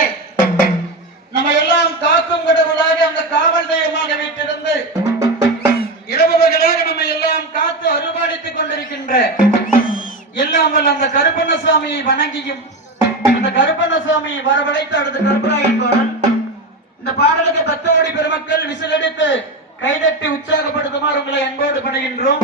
நாளிலே நம்ம எல்லாம் காக்கும் கடவுளாக அந்த காவல் தெய்வமாக வீட்டிருந்து இரவு பகலாக நம்ம எல்லாம் காத்து அருள்பாலித்துக் கொண்டிருக்கின்ற எல்லாம் வல்ல அந்த கருப்பண்ணசாமியை வணங்கியும் அந்த கருப்பண்ண சுவாமியை வரவழைத்து அடுத்த கருப்பராயன் இந்த பாடலுக்கு பத்தோடி பெருமக்கள் விசிலடித்து கைதட்டி உற்சாகப்படுத்துமாறு உங்களை அன்போடு பணிகின்றோம்.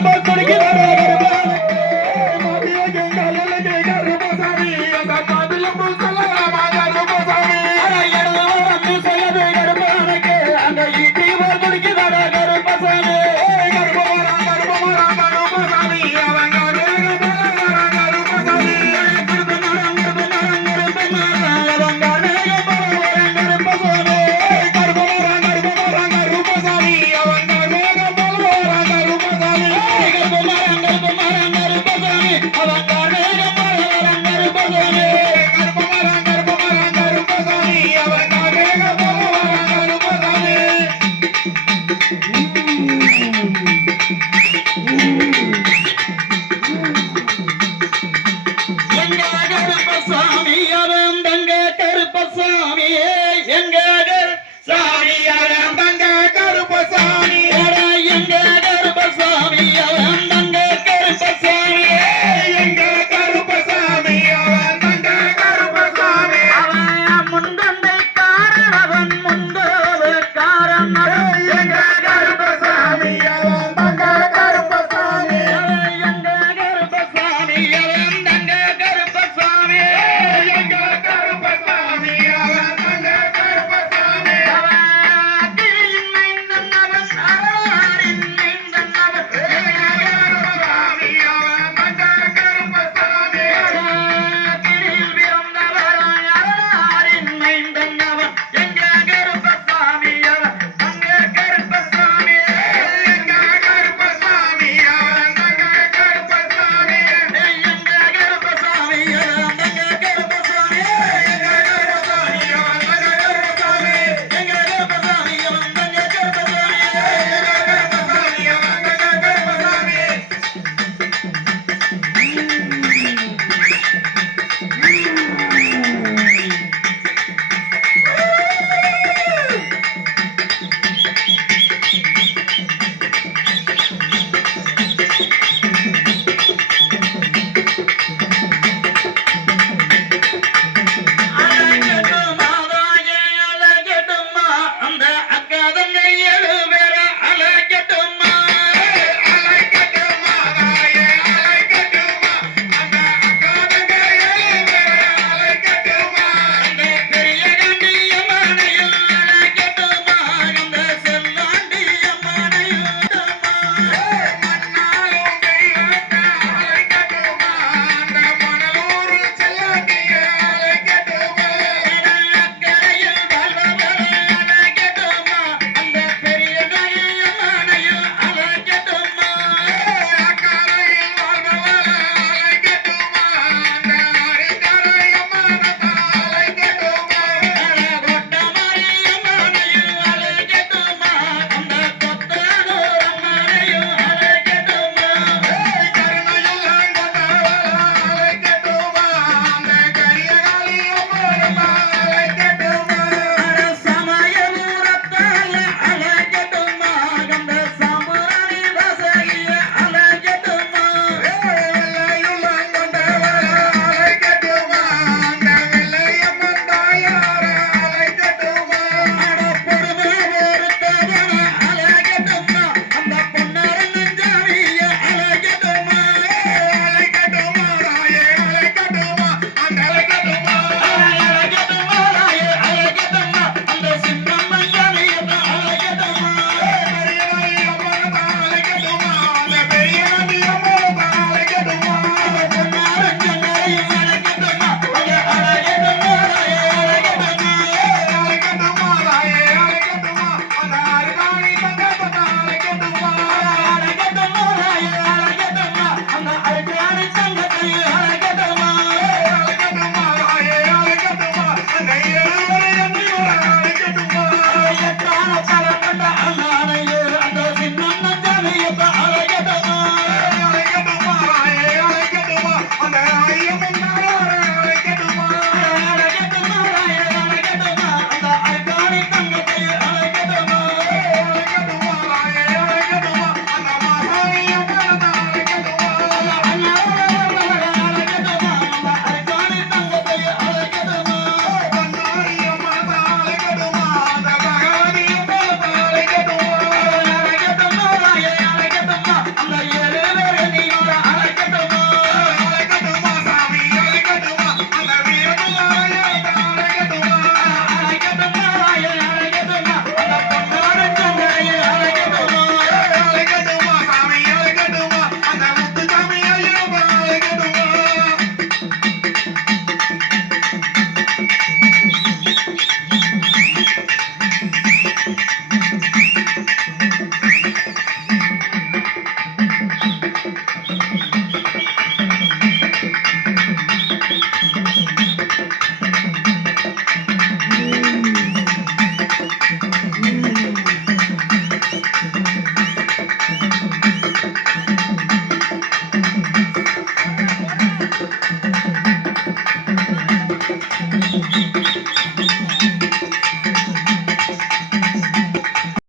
Baba